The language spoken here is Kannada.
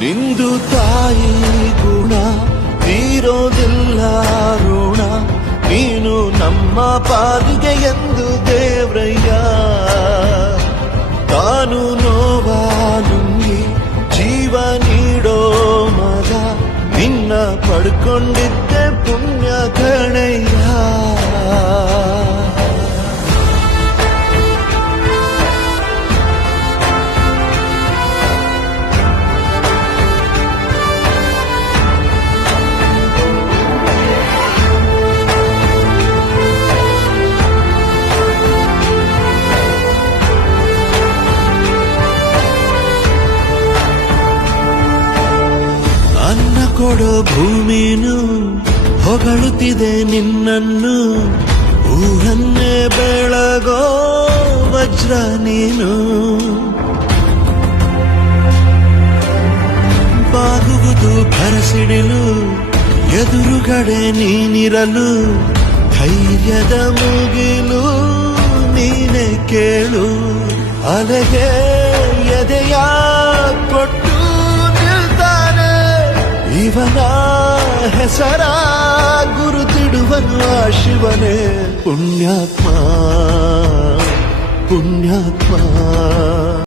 ನಿಂದು ತಾಯಿ ಗುಣ ತೀರೋದಿಲ್ಲ ಋಣ, ನೀನು ನಮ್ಮ ಪಾಲಿಗೆ ಎಂದು ದೇವ್ರಯ್ಯ. ತಾನು ನೋವಾ ನುಂಗಿ ಜೀವ ನೀಡೋ ಮಗ, ನಿನ್ನ ಪಡ್ಕೊಂಡಿದ್ದೆ ಪುಣ್ಯ ಕಣಯ್ಯ. ಅನ್ನ ಕೊಡೋ ಭೂಮಿನು ಹೊಗಳುತ್ತಿದೆ ನಿನ್ನನ್ನು, ಊರನ್ನೇ ಬೆಳಗೋ ವಜ್ರ ನೀನು. ಬಾಗುವುದು ಭರಸಿಡಿಲು ಎದುರುಗಡೆ ನೀನಿರಲು, ಧೈರ್ಯದ ಮುಗಿಲು ನೀನೆ ಕೇಳು. ಅಲೆಗೆ ಎದೆಯ ಕೊಟ್ಟು ಇವನ ಹೆಸರ ಗುರುತಿಡುವನು ಆ ಶಿವನೇ. ಪುಣ್ಯಾತ್ಮ ಪುಣ್ಯಾತ್ಮ.